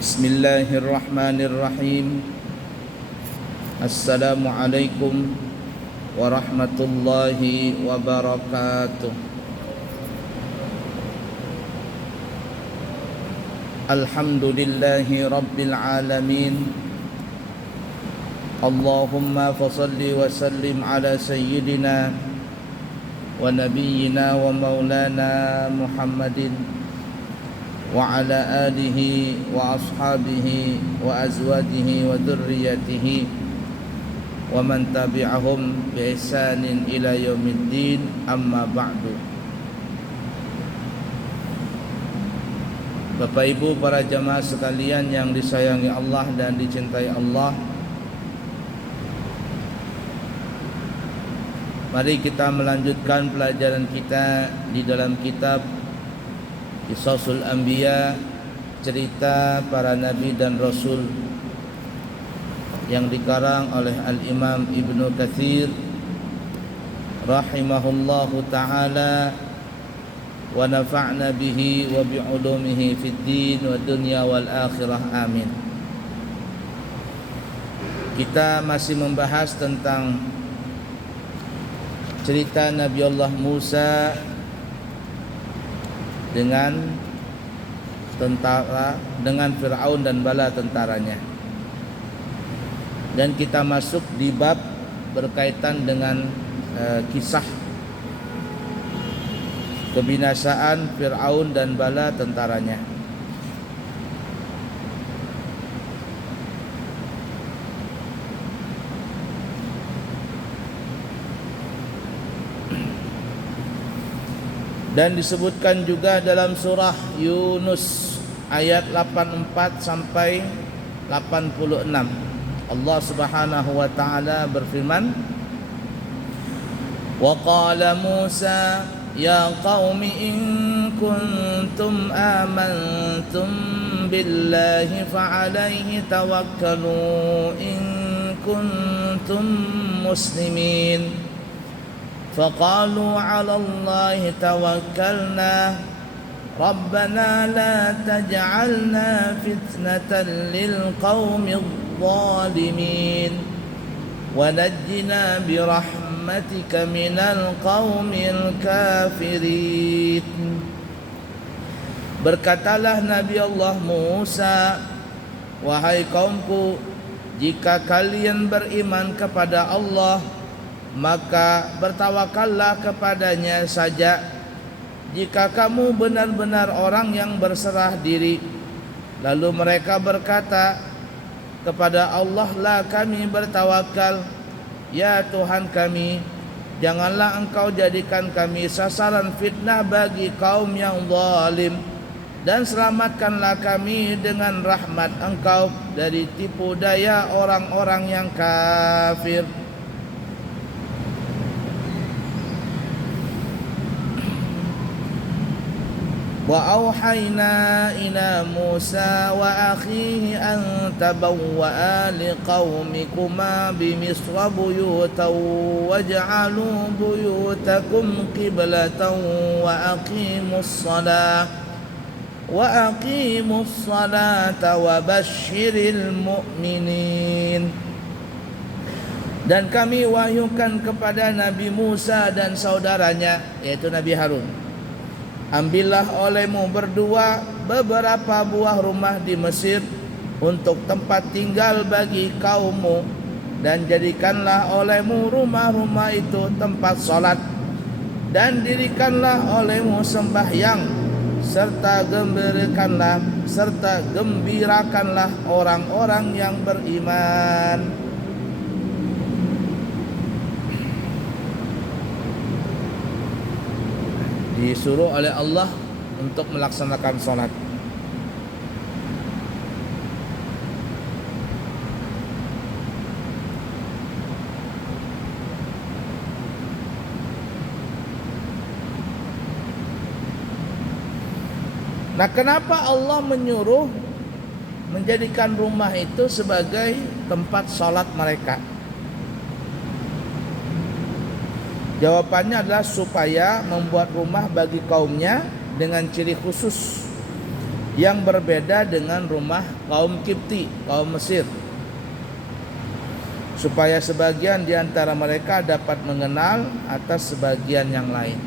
Bismillahirrahmanirrahim. Assalamualaikum warahmatullahi wabarakatuh. Alhamdulillahi rabbil alamin. Allahumma fasalli wa sallim ala sayyidina wa nabiyyina wa maulana Muhammadin wa ala alihi wa ashabihi wa azwajihi wa dhurriyyatihi wa man tabi'ahum bi ihsanin ila yaumiddin, amma ba'du. Bapak Ibu para jamaah sekalian yang disayangi Allah dan dicintai Allah, mari kita melanjutkan pelajaran kita di dalam kitab Qisasul Anbiya, cerita para nabi dan rasul, yang dikarang oleh Al-Imam Ibnu Katsir rahimahullahu ta'ala, wa nafa'na bihi wa bi'ulumihi fid din wa dunya wal akhirah, amin. Kita masih membahas tentang cerita Nabi Allah Musa dengan Fir'aun dan bala tentaranya. Dan kita masuk di bab berkaitan dengan kisah kebinasaan Fir'aun dan bala tentaranya. Dan disebutkan juga dalam surah Yunus ayat 84 sampai 86. Allah Subhanahu wa taala berfirman, "Wa qala Musa ya qaumi in kuntum amantum billahi fa alaihi tawakkalu in kuntum muslimin." فقالوا على الله توكلنا ربنا لا تجعلنا فتنة للقوم الظالمين ونجنا برحمتك من القوم الكافرين. Berkatalah Nabi Allah Musa, wahai kaumku, jika kalian beriman kepada Allah, maka bertawakallah kepadanya saja. Jika kamu benar-benar orang yang berserah diri. Lalu mereka berkata, kepada Allah lah kami bertawakal. Ya Tuhan kami, janganlah engkau jadikan kami sasaran fitnah bagi kaum yang zalim, dan selamatkanlah kami dengan rahmat engkau dari tipu daya orang-orang yang kafir. وأوحينا إلى موسى وأخيه أن تبوأ لقومكما بمصر بيوتا واجعلوا بيوتكم قبلة وأقيموا الصلاة وبشر المؤمنين. Dan kami wahyukan kepada Nabi Musa dan saudaranya, yaitu Nabi Harun, ambillah olehmu berdua beberapa buah rumah di Mesir untuk tempat tinggal bagi kaummu, dan jadikanlah olehmu rumah-rumah itu tempat salat, dan dirikanlah olehmu sembahyang, serta gembirakanlah orang-orang yang beriman. Disuruh oleh Allah untuk melaksanakan sholat. Nah, kenapa Allah menyuruh menjadikan rumah itu sebagai tempat sholat mereka? Jawabannya adalah supaya membuat rumah bagi kaumnya dengan ciri khusus, yang berbeda dengan rumah kaum Kipti, kaum Mesir, supaya sebagian di antara mereka dapat mengenal atas sebagian yang lain.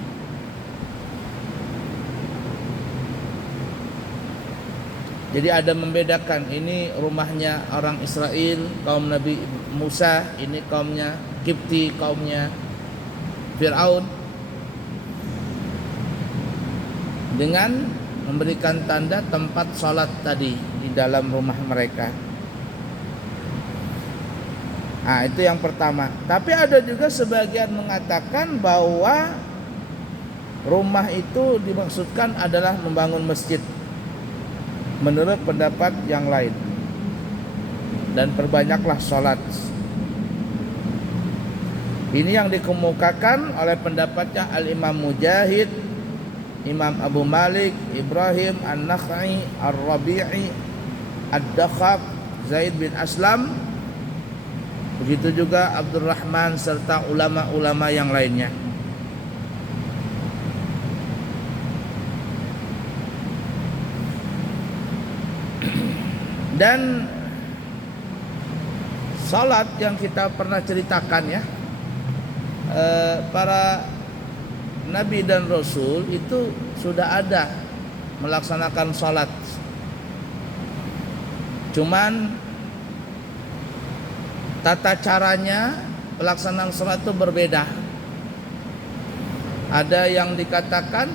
Jadi ada membedakan, ini rumahnya orang Israel, kaum Nabi Musa, ini kaumnya Kipti, kaumnya Fir'aun, dengan memberikan tanda tempat sholat tadi di dalam rumah mereka. Nah, itu yang pertama. Tapi ada juga sebagian mengatakan bahwa rumah itu dimaksudkan adalah membangun masjid, menurut pendapat yang lain. Dan perbanyaklah sholat. Ini yang dikemukakan oleh pendapatnya Al-Imam Mujahid, Imam Abu Malik, Ibrahim An-Nakhai, Ar-Rabi'i, Ad-Dakhab, Zaid bin Aslam, begitu juga Abdurrahman serta ulama-ulama yang lainnya. Dan salat yang kita pernah ceritakan ya, para Nabi dan Rasul itu sudah ada melaksanakan salat. Cuman tata caranya pelaksanaan salat itu berbeda. Ada yang dikatakan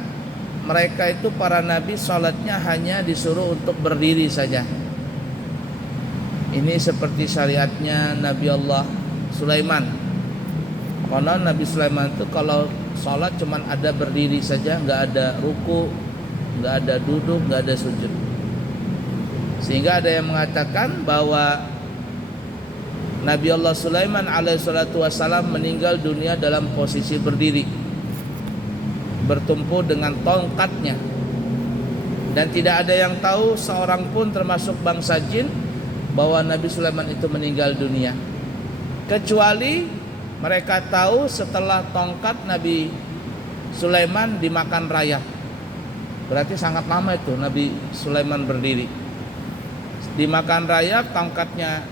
mereka itu para nabi salatnya hanya disuruh untuk berdiri saja. Ini seperti syariatnya Nabi Allah Sulaiman. Karena Nabi Sulaiman itu kalau sholat cuman ada berdiri saja, nggak ada ruku, nggak ada duduk, nggak ada sujud. Sehingga ada yang mengatakan bahwa Nabi Allah Sulaiman alaihissalatu wassalam meninggal dunia dalam posisi berdiri, bertumpu dengan tongkatnya. Dan tidak ada yang tahu seorang pun termasuk bangsa jin bahwa Nabi Sulaiman itu meninggal dunia, kecuali mereka tahu setelah tongkat Nabi Sulaiman dimakan rayap. Berarti sangat lama itu Nabi Sulaiman berdiri. Dimakan rayap, tongkatnya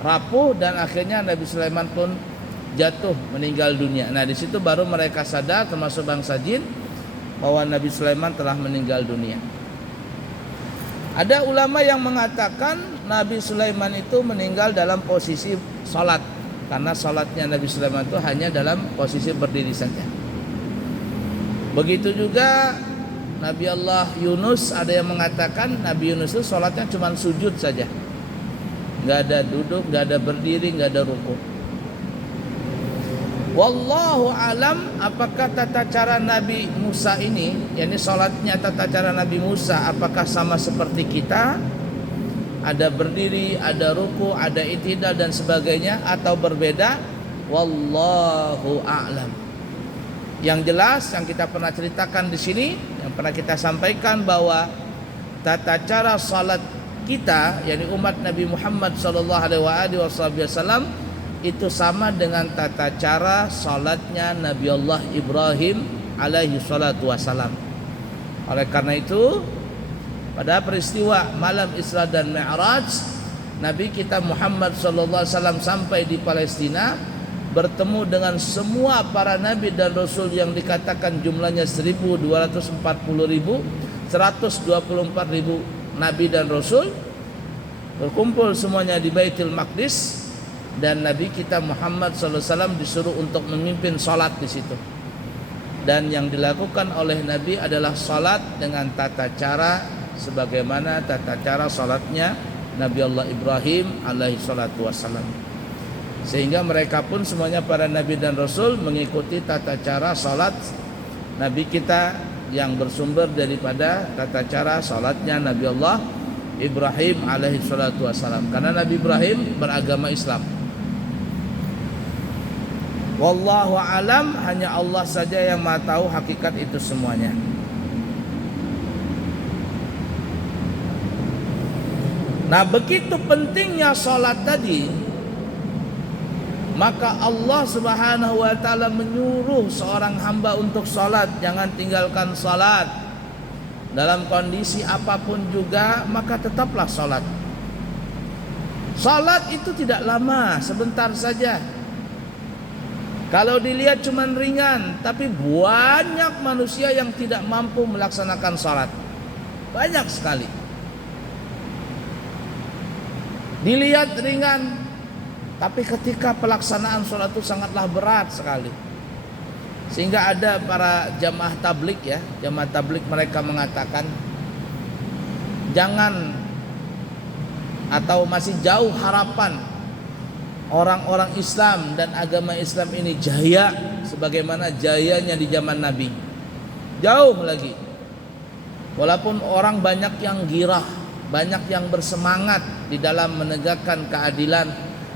rapuh dan akhirnya Nabi Sulaiman pun jatuh meninggal dunia. Nah, di situ baru mereka sadar termasuk bangsa jin bahwa Nabi Sulaiman telah meninggal dunia. Ada ulama yang mengatakan Nabi Sulaiman itu meninggal dalam posisi salat, karena salatnya Nabi Sulaiman itu hanya dalam posisi berdiri saja. Begitu juga Nabi Allah Yunus, ada yang mengatakan Nabi Yunus itu salatnya cuma sujud saja, nggak ada duduk, nggak ada berdiri, nggak ada ruku. Wallahu alam, apakah tata cara Nabi Musa ini, yakni salatnya tata cara Nabi Musa, apakah sama seperti kita? Ada berdiri, ada ruku, ada i'tidal dan sebagainya, atau berbeda? Wallahu a'lam. Yang jelas yang kita pernah ceritakan di sini, yang pernah kita sampaikan bahwa tata cara salat kita, yakni umat Nabi Muhammad sallallahu alaihi wasallam, itu sama dengan tata cara salatnya Nabi Allah Ibrahim alaihi salatu wasalam. Oleh karena itu, pada peristiwa malam Isra dan Mi'raj, Nabi kita Muhammad sallallahu alaihi wasallam sampai di Palestina, bertemu dengan semua para nabi dan rasul yang dikatakan jumlahnya 1240.000, 124.000 nabi dan rasul, berkumpul semuanya di Baitul Maqdis. Dan Nabi kita Muhammad SAW disuruh untuk memimpin salat di situ. Dan yang dilakukan oleh Nabi adalah salat dengan tata cara sebagaimana tata cara salatnya Nabi Allah Ibrahim alaihi salatu wassalam. Sehingga mereka pun semuanya para Nabi dan Rasul mengikuti tata cara salat Nabi kita yang bersumber daripada tata cara salatnya Nabi Allah Ibrahim alaihi salatu wassalam. Karena Nabi Ibrahim beragama Islam. Wallahu alam, hanya Allah saja yang maha tahu hakikat itu semuanya. Nah, begitu pentingnya salat tadi, maka Allah Subhanahu wa taala menyuruh seorang hamba untuk salat, jangan tinggalkan salat. dalam kondisi apapun juga, maka tetaplah sholat. Sholat itu tidak lama, sebentar saja. Kalau dilihat cuman ringan, tapi banyak manusia yang tidak mampu melaksanakan sholat. Banyak sekali. Dilihat ringan, tapi ketika pelaksanaan sholat itu sangatlah berat sekali. Sehingga ada para jamaah tablik ya, jamaah tablik mereka mengatakan jangan atau masih jauh harapan orang-orang Islam dan agama Islam ini jaya sebagaimana jayanya di zaman Nabi. Jauh lagi. Walaupun orang banyak yang girah, banyak yang bersemangat di dalam menegakkan keadilan,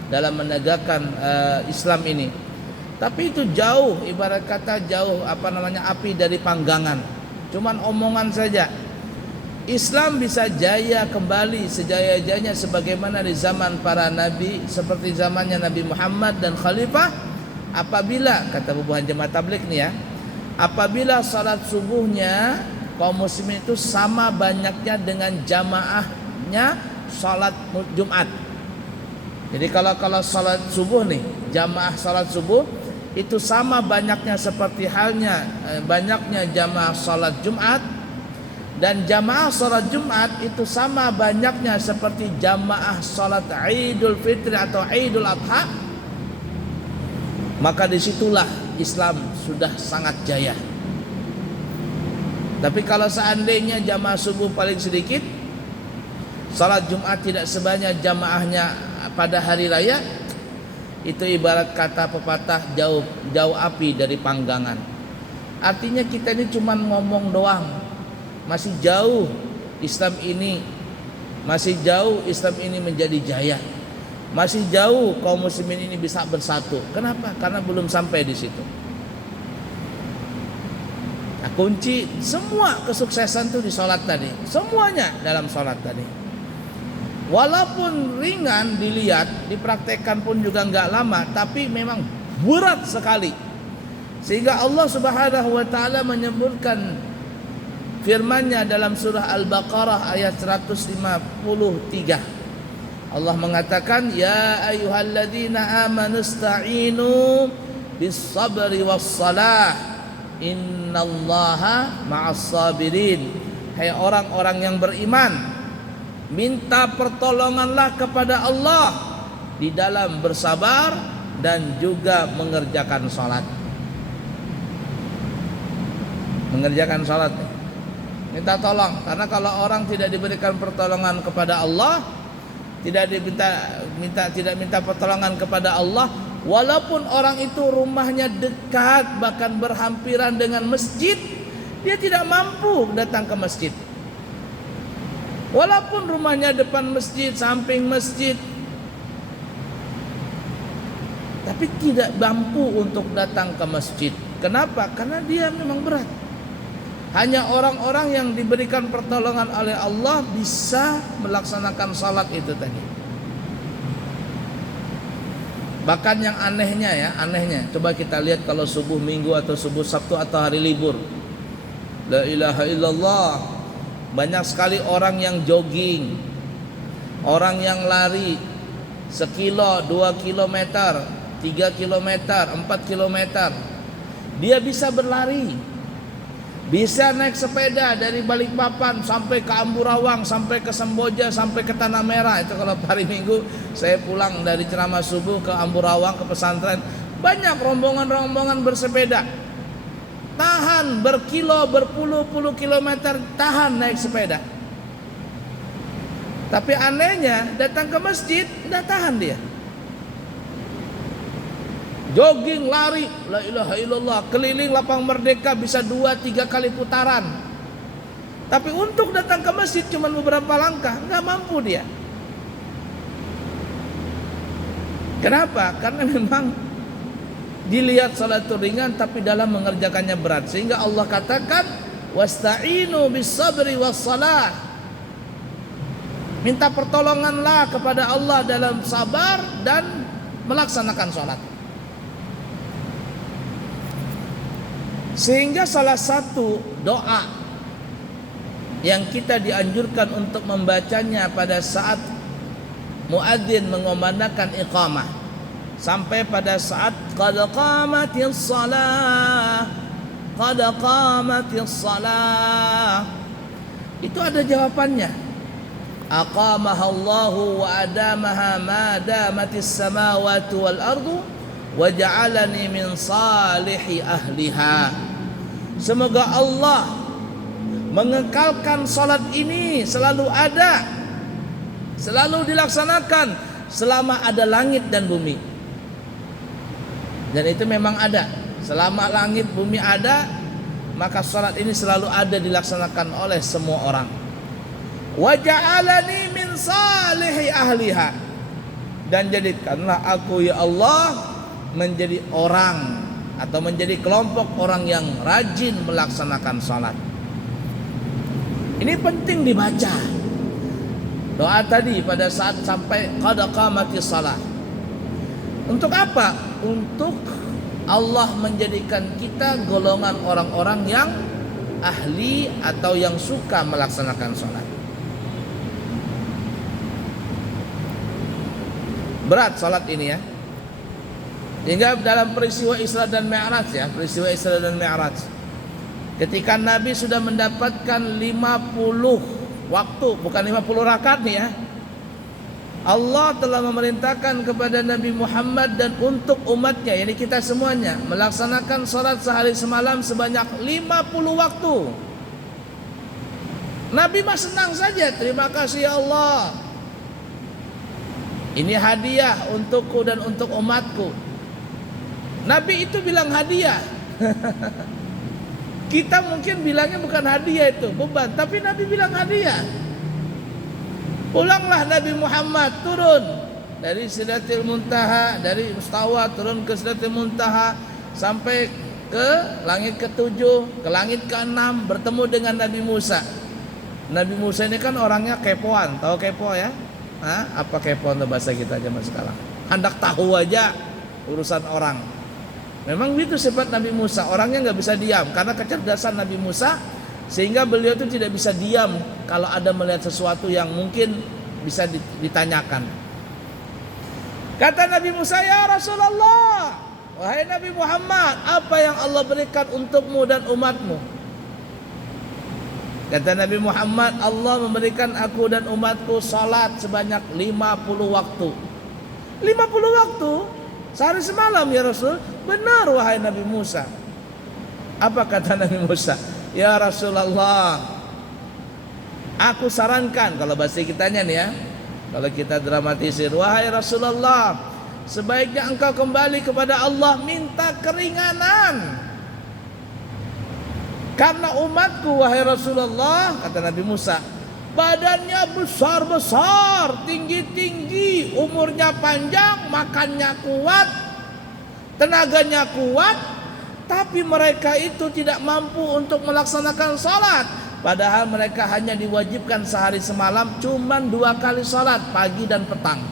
dalam menegakkan Islam ini. Tapi itu jauh, ibarat kata jauh api dari panggangan. Cuman omongan saja. Islam bisa jaya kembali sejaya-jayanya sebagaimana di zaman para nabi, seperti zamannya Nabi Muhammad dan khalifah, apabila, kata bubuhan jemaah tabligh nih ya, apabila salat subuhnya kaum muslimin itu sama banyaknya dengan jamaahnya salat Jumat. Jadi kalau salat subuh nih, jamaah salat subuh itu sama banyaknya seperti halnya banyaknya jamaah salat Jumat. Dan jamaah sholat Jumat itu sama banyaknya seperti jamaah sholat Idul Fitri atau Idul Adha. Maka disitulah Islam sudah sangat jaya. Tapi kalau seandainya jamaah subuh paling sedikit, sholat Jumat tidak sebanyak jamaahnya pada hari raya, itu ibarat kata pepatah jauh api dari panggangan. Artinya kita ini cuma ngomong doang. Masih jauh Islam ini, masih jauh Islam ini menjadi jaya. Masih jauh kaum muslimin ini bisa bersatu. Kenapa? Karena belum sampai di situ. Nah, kunci semua kesuksesan itu di sholat tadi. Semuanya dalam sholat tadi. Walaupun ringan dilihat, dipraktekkan pun juga nggak lama, tapi memang berat sekali. Sehingga Allah Subhanahu wa taala menyebutkan firman-Nya dalam surah Al-Baqarah ayat 153. Allah mengatakan, ya ayyuhalladzina amanu ista'inu bis-sabri was-salah innallaha ma'as-sabirin. Hai orang-orang yang beriman, minta pertolonganlah kepada Allah di dalam bersabar dan juga mengerjakan salat. Mengerjakan salat. Minta tolong, karena kalau orang tidak diberikan pertolongan kepada Allah, tidak minta pertolongan kepada Allah, walaupun orang itu rumahnya dekat bahkan berhampiran dengan masjid, dia tidak mampu datang ke masjid. Walaupun rumahnya depan masjid, samping masjid, tapi tidak mampu untuk datang ke masjid. Kenapa? Karena dia memang berat. Hanya orang-orang yang diberikan pertolongan oleh Allah bisa melaksanakan salat itu tadi. Bahkan yang anehnya, coba kita lihat kalau subuh minggu atau subuh Sabtu atau hari libur. La ilaha illallah. Banyak sekali orang yang jogging, orang yang lari 1 kilo, 2 kilometer, 3 kilometer, 4 kilometer. Dia bisa berlari. Bisa naik sepeda dari Balikpapan sampai ke Amburawang, sampai ke Semboja, sampai ke Tanah Merah. Itu kalau hari Minggu saya pulang dari ceramah subuh ke Amburawang, ke pesantren, banyak rombongan-rombongan bersepeda. Tahan berkilo, berpuluh-puluh kilometer, tahan naik sepeda. Tapi anehnya datang ke masjid, tidak tahan dia. Jogging, lari, la ilaha illallah, keliling lapang Merdeka bisa 2-3 kali putaran. Tapi untuk datang ke masjid cuma beberapa langkah, nggak mampu dia. Kenapa? Karena memang dilihat salat itu ringan, tapi dalam mengerjakannya berat. Sehingga Allah katakan, wasta'inu bis-sabri was-salah. Minta pertolonganlah kepada Allah dalam sabar dan melaksanakan salat. Sehingga salah satu doa yang kita dianjurkan untuk membacanya pada saat muadzin mengumandangkan iqamah sampai pada saat qad qamatis shalah, qad qamatis shalah, itu ada jawabannya. Aqamaha Allahu wa adamaha ma damatis samawati wal ardu wa ja'alani min salihi ahliha. Semoga Allah mengekalkan salat ini selalu ada, selalu dilaksanakan selama ada langit dan bumi. Dan itu memang ada. Selama langit bumi ada, maka salat ini selalu ada dilaksanakan oleh semua orang. Wa ja'alani min salihi ahliha, dan jadikanlah aku ya Allah menjadi orang atau menjadi kelompok orang yang rajin melaksanakan salat. Ini penting dibaca doa tadi pada saat sampai qad qamatis shalah. Untuk apa? Untuk Allah menjadikan kita golongan orang-orang yang ahli atau yang suka melaksanakan salat. Berat salat ini ya. Hingga dalam peristiwa Isra dan Mi'raj ya, peristiwa Isra dan Mi'raj, ketika Nabi sudah mendapatkan 50 waktu, bukan 50 rakaat nih ya. Allah telah memerintahkan kepada Nabi Muhammad dan untuk umatnya, yakni kita semuanya, melaksanakan salat sehari semalam sebanyak 50 waktu. Nabi mah senang saja, terima kasih ya Allah. Ini hadiah untukku dan untuk umatku. Nabi itu bilang hadiah. Kita mungkin bilangnya bukan hadiah, itu beban, tapi Nabi bilang hadiah. Pulanglah Nabi Muhammad turun dari Sidratil Muntaha, dari Mustawa turun ke Sidratil Muntaha sampai ke langit ke-7, ke langit ke-6, bertemu dengan Nabi Musa. Nabi Musa ini kan orangnya kepoan, tahu kepo ya? Hah? Apa kepoan tuh bahasa kita zaman sekarang? Hendak tahu aja urusan orang. Memang begitu sifat Nabi Musa, orangnya nggak bisa diam karena kecerdasan Nabi Musa, sehingga beliau itu tidak bisa diam kalau ada melihat sesuatu yang mungkin bisa ditanyakan. Kata Nabi Musa, ya Rasulullah, wahai Nabi Muhammad, apa yang Allah berikan untukmu dan umatmu? Kata Nabi Muhammad, Allah memberikan aku dan umatku salat sebanyak 50 waktu. 50 waktu? Sehari semalam ya Rasul? Benar wahai Nabi Musa. Apa kata Nabi Musa? Ya Rasulullah, aku sarankan, kalau bahasa kitanya nih ya, kalau kita dramatisir, wahai Rasulullah, sebaiknya engkau kembali kepada Allah, minta keringanan. Karena umatku wahai Rasulullah, kata Nabi Musa, badannya besar-besar, tinggi-tinggi, umurnya panjang, makannya kuat, tenaganya kuat, tapi mereka itu tidak mampu untuk melaksanakan salat. Padahal mereka hanya diwajibkan sehari semalam cuman 2 kali salat, pagi dan petang.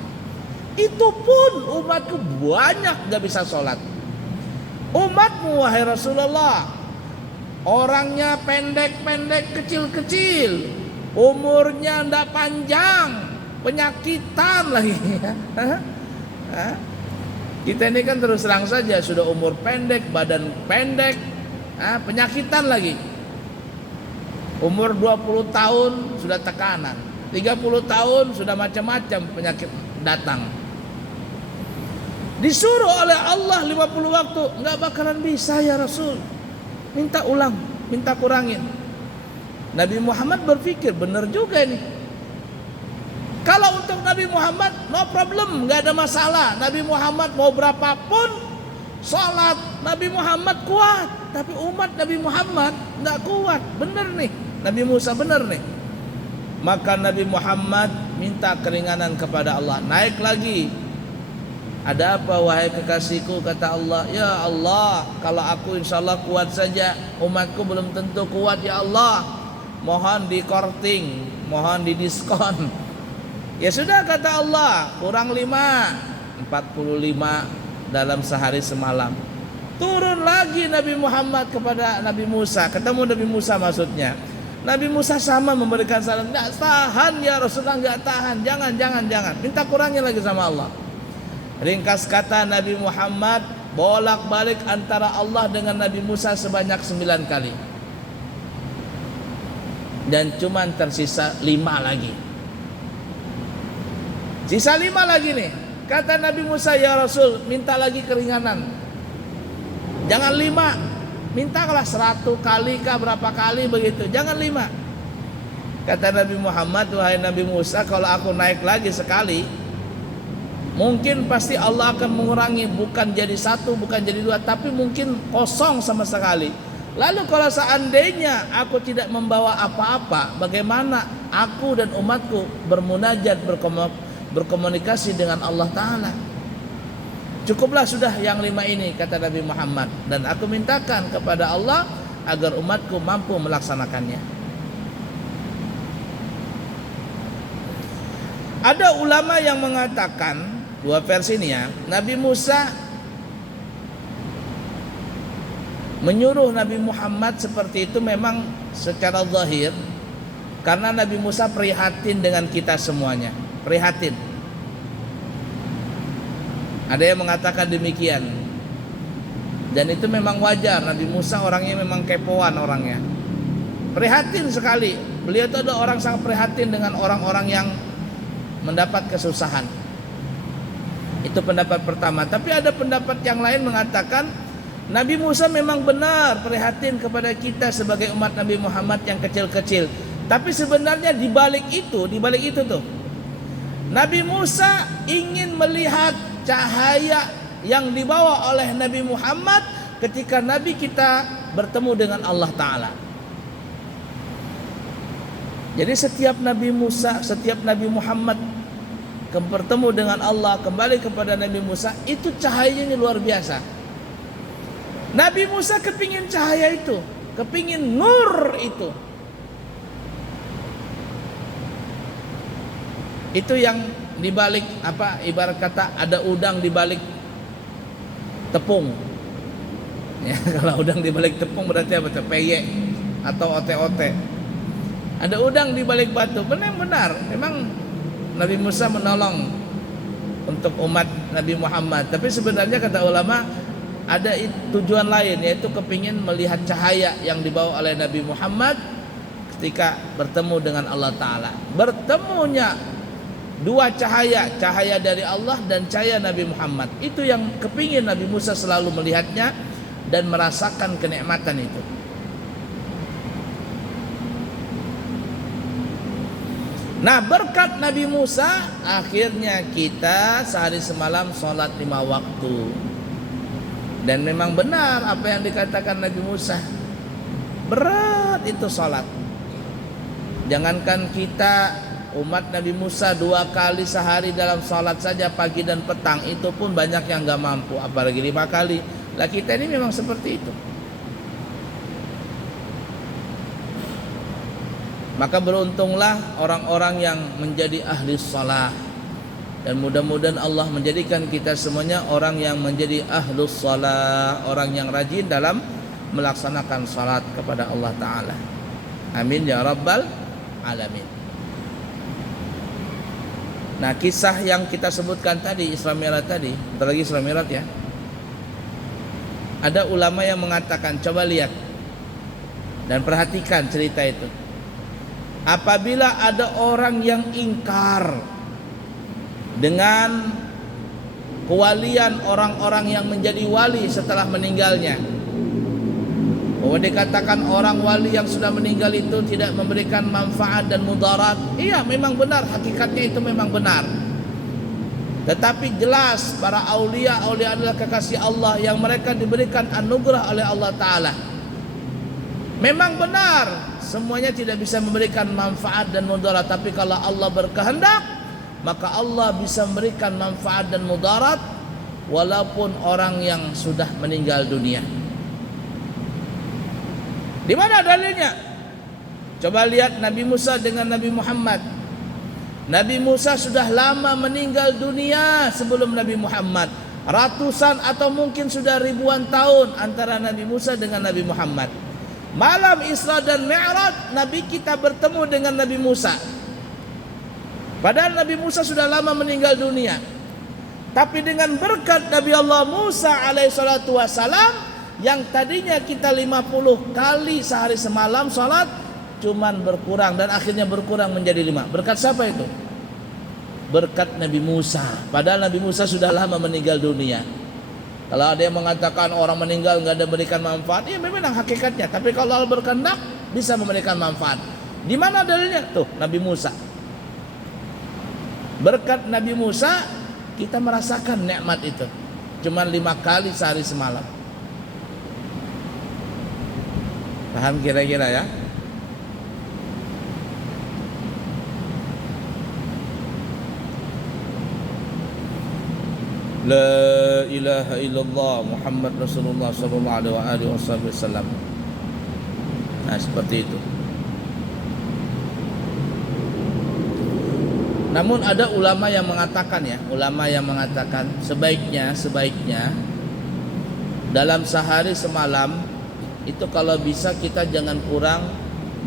Itu pun umatku banyak gak bisa salat. Umatmu wahai Rasulullah, orangnya pendek-pendek, kecil-kecil, umurnya ndak panjang, penyakitan lagi. Kita ini kan terus terang saja sudah umur pendek, badan pendek, penyakitan lagi. Umur 20 tahun sudah tekanan, 30 tahun sudah macam-macam penyakit datang. Disuruh oleh Allah 50 waktu, enggak bakalan bisa ya Rasul. Minta ulang, minta kurangin. Nabi Muhammad berpikir benar juga ini. Kalau untuk Nabi Muhammad no problem, nggak ada masalah. Nabi Muhammad mau berapapun salat, Nabi Muhammad kuat. Tapi umat Nabi Muhammad nggak kuat. Benar nih, Nabi Musa benar nih. Maka Nabi Muhammad minta keringanan kepada Allah. Naik lagi. Ada apa wahai kekasihku, kata Allah. Ya Allah, kalau aku insya Allah kuat saja, umatku belum tentu kuat ya Allah. Mohon di-korting, mohon di-diskon. Ya sudah kata Allah, kurang 5, 45 dalam sehari semalam. Turun lagi Nabi Muhammad kepada Nabi Musa, ketemu Nabi Musa maksudnya. Nabi Musa sama memberikan saran, "Enggak tahan ya Rasulullah, enggak tahan. Jangan. Minta kurangnya lagi sama Allah." Ringkas kata, Nabi Muhammad bolak-balik antara Allah dengan Nabi Musa sebanyak 9 kali. Dan cuman tersisa 5 lagi. Sisa 5 lagi nih. Kata Nabi Musa, "Ya Rasul, minta lagi keringanan. Jangan 5, mintalah 100 kali kah, berapa kali begitu. Jangan 5." Kata Nabi Muhammad, "Wahai Nabi Musa, kalau aku naik lagi sekali, mungkin pasti Allah akan mengurangi, bukan jadi 1, bukan jadi 2, tapi mungkin kosong sama sekali. Lalu kalau seandainya aku tidak membawa apa-apa, bagaimana aku dan umatku bermunajat, berkomunikasi dengan Allah Ta'ala? Cukuplah sudah yang 5 ini," kata Nabi Muhammad, "dan aku mintakan kepada Allah agar umatku mampu melaksanakannya." Ada ulama yang mengatakan, 2 versi ini ya, Nabi Musa menyuruh Nabi Muhammad seperti itu memang secara zahir karena Nabi Musa prihatin dengan kita semuanya, prihatin. Ada yang mengatakan demikian, dan itu memang wajar. Nabi Musa orangnya memang kepoan, orangnya prihatin sekali. Beliau itu adalah orang sangat prihatin dengan orang-orang yang mendapat kesusahan. Itu pendapat pertama. Tapi ada pendapat yang lain mengatakan Nabi Musa memang benar prihatin kepada kita sebagai umat Nabi Muhammad yang kecil-kecil. Tapi sebenarnya di balik itu tuh, Nabi Musa ingin melihat cahaya yang dibawa oleh Nabi Muhammad ketika Nabi kita bertemu dengan Allah Ta'ala. Jadi setiap Nabi Musa, setiap Nabi Muhammad bertemu dengan Allah, kembali kepada Nabi Musa, itu cahayanya luar biasa. Nabi Musa kepingin cahaya itu, kepingin nur itu. Itu yang dibalik apa? Ibarat kata ada udang dibalik tepung. Ya, kalau udang dibalik tepung berarti apa? Peye atau ote-ote. Ada udang dibalik batu. Benar-benar, memang Nabi Musa menolong untuk umat Nabi Muhammad. Tapi sebenarnya kata ulama ada tujuan lain, yaitu kepingin melihat cahaya yang dibawa oleh Nabi Muhammad ketika bertemu dengan Allah Ta'ala. Bertemunya 2 cahaya, cahaya dari Allah dan cahaya Nabi Muhammad. Itu yang kepingin Nabi Musa selalu melihatnya dan merasakan kenikmatan itu. Nah, berkat Nabi Musa akhirnya kita sehari semalam sholat 5 waktu. Dan memang benar apa yang dikatakan Nabi Musa, berat itu sholat. Jangankan kita, umat Nabi Musa 2 kali sehari dalam sholat saja, pagi dan petang, itu pun banyak yang gak mampu, apalagi 5 kali. Lah kita ini memang seperti itu. Maka beruntunglah orang-orang yang menjadi ahli sholat. Dan mudah-mudahan Allah menjadikan kita semuanya orang yang menjadi ahlus shalah, orang yang rajin dalam melaksanakan salat kepada Allah Ta'ala. Amin ya rabbal alamin. Nah, kisah yang kita sebutkan tadi, Isra Mi'raj tadi, bentar lagi Isra Mi'raj ya. Ada ulama yang mengatakan, coba lihat dan perhatikan cerita itu. Apabila ada orang yang ingkar dengan kewalian orang-orang yang menjadi wali setelah meninggalnya, bahwa dikatakan orang wali yang sudah meninggal itu tidak memberikan manfaat dan mudarat. Iya, memang benar, hakikatnya itu memang benar. Tetapi jelas para aulia adalah kekasih Allah yang mereka diberikan anugerah oleh Allah Ta'ala. Memang benar semuanya tidak bisa memberikan manfaat dan mudarat, tapi kalau Allah berkehendak, maka Allah bisa memberikan manfaat dan mudarat walaupun orang yang sudah meninggal dunia. Di mana dalilnya? Coba lihat Nabi Musa dengan Nabi Muhammad. Nabi Musa sudah lama meninggal dunia sebelum Nabi Muhammad. Ratusan atau mungkin sudah ribuan tahun antara Nabi Musa dengan Nabi Muhammad. Malam Isra dan Mi'raj Nabi kita bertemu dengan Nabi Musa. Padahal Nabi Musa sudah lama meninggal dunia. Tapi dengan berkat Nabi Allah Musa alaihissalatu wassalam, yang tadinya kita 50 kali sehari semalam sholat, cuman berkurang dan akhirnya berkurang menjadi 5. Berkat siapa itu? Berkat Nabi Musa. Padahal Nabi Musa sudah lama meninggal dunia. Kalau ada yang mengatakan orang meninggal nggak ada berikan manfaat, ya memang hakikatnya. Tapi kalau Allah berkehendak bisa memberikan manfaat. Di mana dalilnya? Tuh Nabi Musa. Berkat Nabi Musa kita merasakan nikmat itu. Cuman 5 kali sehari semalam. Paham kira-kira ya? La ilaha illallah Muhammad Rasulullah sallallahu alaihi wasallam. Nah, seperti itu. Namun ada ulama yang mengatakan sebaiknya dalam sehari semalam itu kalau bisa kita jangan kurang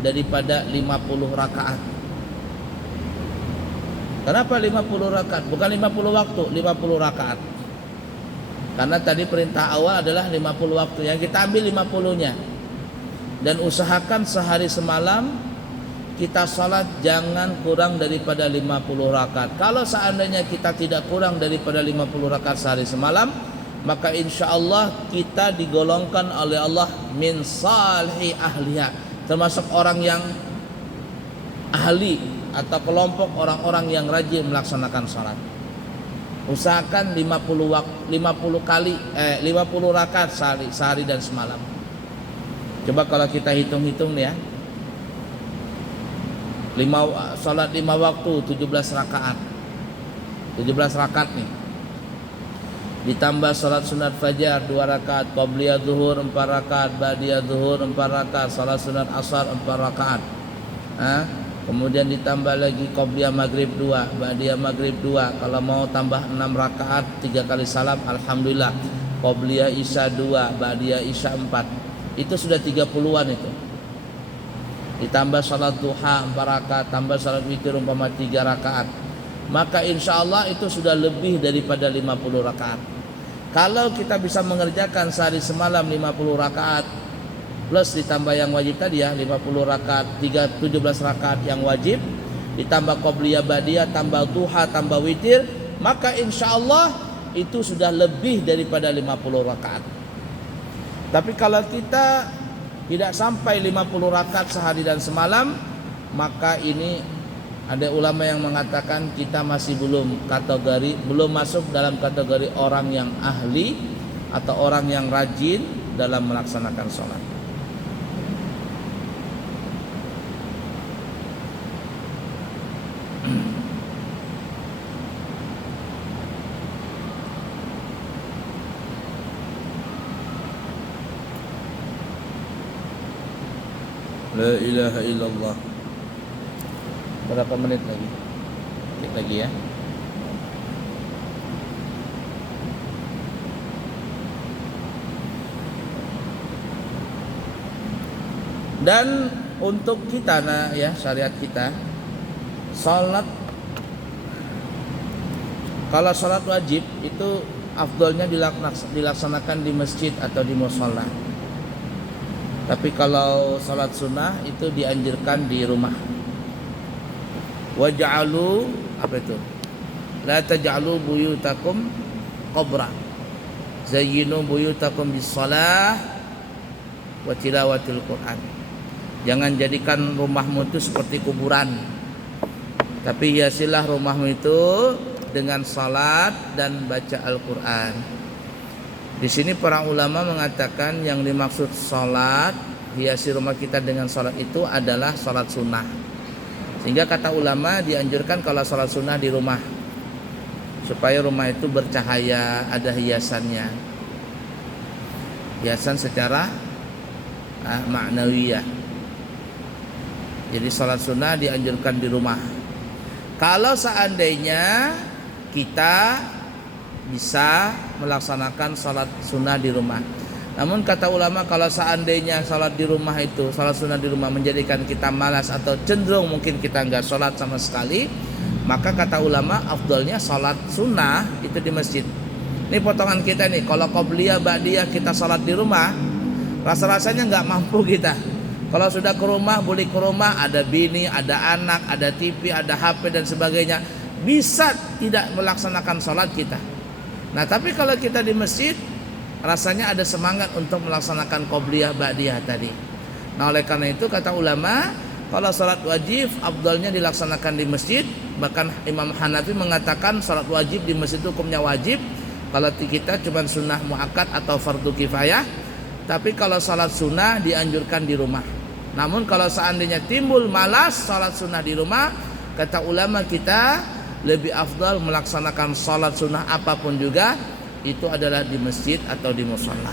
daripada 50 rakaat. Kenapa 50 rakaat? Bukan 50 waktu, 50 rakaat. Karena tadi perintah awal adalah 50 waktu, yang kita ambil 50-nya. Dan usahakan sehari semalam kita salat jangan kurang daripada 50 rakaat. Kalau seandainya kita tidak kurang daripada 50 rakaat sehari semalam, maka insya Allah kita digolongkan oleh Allah min salih ahliha, termasuk orang yang ahli atau kelompok orang-orang yang rajin melaksanakan salat. Usahakan 50 rakaat sehari dan semalam. Coba kalau kita hitung-hitung nih ya. Salat 5 waktu 17 rakaat. 17 rakaat nih. Ditambah salat sunat fajar 2 rakaat, qabliyah zuhur 4 rakaat, ba'diyah zuhur 4 rakaat, salat sunat asar 4 rakaat. Kemudian ditambah lagi qabliyah maghrib 2, ba'diyah maghrib 2. Kalau mau tambah 6 rakaat 3 kali salam, alhamdulillah. Qabliyah isya 2, ba'diyah isya 4. Itu sudah 30-an itu. Ditambah salat duha 4 rakaat, tambah salat witir umpama 3 rakaat. Maka insya Allah itu sudah lebih daripada 50 rakaat. Kalau kita bisa mengerjakan sehari semalam 50 rakaat plus ditambah yang wajib tadi ya 50 rakaat, 17 rakaat yang wajib, ditambah qabliyah ba'diyah, tambah duha, tambah witir, maka insya Allah itu sudah lebih daripada 50 rakaat. Tapi kalau kita tidak sampai 50 rakaat sehari dan semalam, maka ini ada ulama yang mengatakan kita masih belum masuk dalam kategori orang yang ahli atau orang yang rajin dalam melaksanakan sholat. La ilaha illallah. Berapa menit lagi? Dikit lagi ya. Dan untuk kita syariat kita, salat, kalau salat wajib itu afdolnya dilaksanakan di masjid atau di musholla. Tapi kalau salat sunnah itu dianjurkan di rumah. Waj'alu apa itu? La taj'alu buyutakum qabra. Zayyinu buyutakum bis-shalah wa tilawatil Qur'an. Jangan jadikan rumahmu itu seperti kuburan. Tapi hiasilah rumahmu itu dengan salat dan baca Al-Qur'an. Di sini para ulama mengatakan yang dimaksud salat, hiasi rumah kita dengan salat itu adalah salat sunnah. Sehingga kata ulama dianjurkan kalau salat sunnah di rumah, supaya rumah itu bercahaya, ada hiasannya, hiasan secara maknawiyah. Jadi salat sunnah dianjurkan di rumah. Kalau seandainya kita bisa melaksanakan salat sunnah di rumah, Namun kata ulama, kalau seandainya salat di rumah itu, salat sunnah di rumah menjadikan kita malas atau cenderung mungkin kita nggak salat sama sekali, maka kata ulama afdalnya salat sunnah itu di masjid. Ini potongan kita nih, kalau qobliyah ba'diyah kita salat di rumah, rasa-rasanya nggak mampu kita. Kalau sudah ke rumah, boleh ke rumah, ada bini, ada anak, ada TV, ada HP dan sebagainya, bisa tidak melaksanakan salat kita. Nah tapi kalau kita di masjid, rasanya ada semangat untuk melaksanakan qobliyah ba'diyah tadi. Nah oleh karena itu kata ulama, kalau salat wajib afdalnya dilaksanakan di masjid. Bahkan Imam Hanafi mengatakan salat wajib di masjid itu hukumnya wajib. Kalau kita cuma sunnah muakkad atau fardu kifayah. Tapi kalau salat sunnah dianjurkan di rumah. Namun kalau seandainya timbul malas salat sunnah di rumah, kata ulama kita lebih afdal melaksanakan salat sunnah apapun juga, itu adalah di masjid atau di musholla.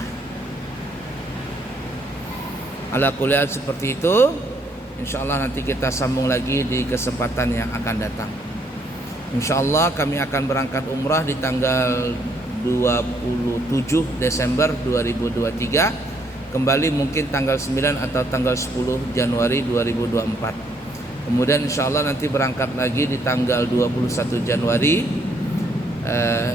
Ala kulli hal seperti itu. Insyaallah nanti kita sambung lagi di kesempatan yang akan datang. Insyaallah kami akan berangkat umrah di tanggal 27 Desember 2023. Kembali mungkin tanggal 9 atau tanggal 10 Januari 2024. Kemudian insyaallah nanti berangkat lagi di tanggal 21 Januari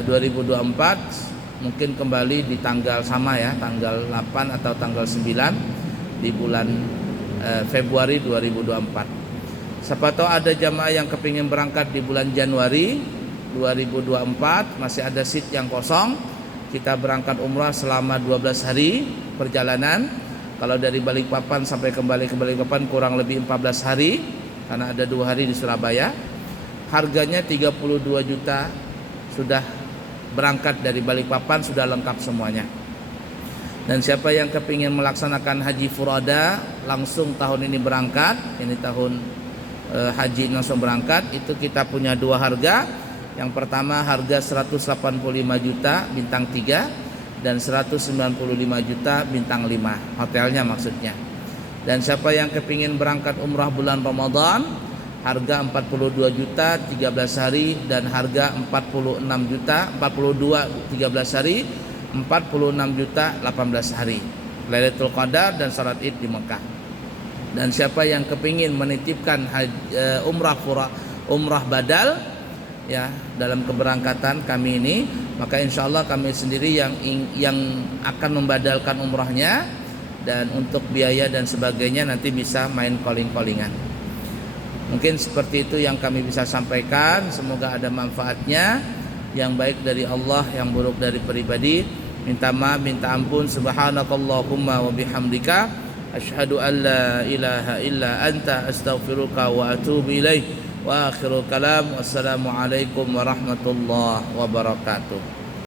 2024. Mungkin kembali di tanggal sama ya, tanggal 8 atau tanggal 9 di bulan Februari 2024. Siapa tahu ada jamaah yang kepingin berangkat di bulan Januari 2024, masih ada seat yang kosong. Kita berangkat umrah selama 12 hari perjalanan. Kalau dari Balikpapan sampai kembali ke Balikpapan kurang lebih 14 hari, karena ada 2 hari di Surabaya. Harganya 32 juta, sudah berangkat dari Balikpapan, sudah lengkap semuanya. Dan siapa yang kepingin melaksanakan haji furada langsung tahun ini berangkat, ini tahun haji langsung berangkat, itu kita punya 2 harga. Yang pertama harga 185 juta bintang 3 dan 195 juta bintang 5, hotelnya maksudnya. Dan siapa yang kepingin berangkat umrah bulan Ramadan, harga 42 juta 13 hari dan harga 46 juta 42 13 hari 46 juta 18 hari Lailatul Qadar dan salat Id di Mekah. Dan siapa yang kepingin menitipkan umrah badal ya dalam keberangkatan kami ini, maka insyaallah kami sendiri yang akan membadalkan umrahnya, dan untuk biaya dan sebagainya nanti bisa main calling-callingan. Mungkin seperti itu yang kami bisa sampaikan. Semoga ada manfaatnya, yang baik dari Allah, yang buruk dari pribadi. Minta maaf, minta ampun. Subhanakallahumma wa bihamdika asyhadu an la ilaha illa anta astaghfiruka wa atubu ilaik. Wa akhiru kalam. Wassalamualaikum warahmatullahi wabarakatuh.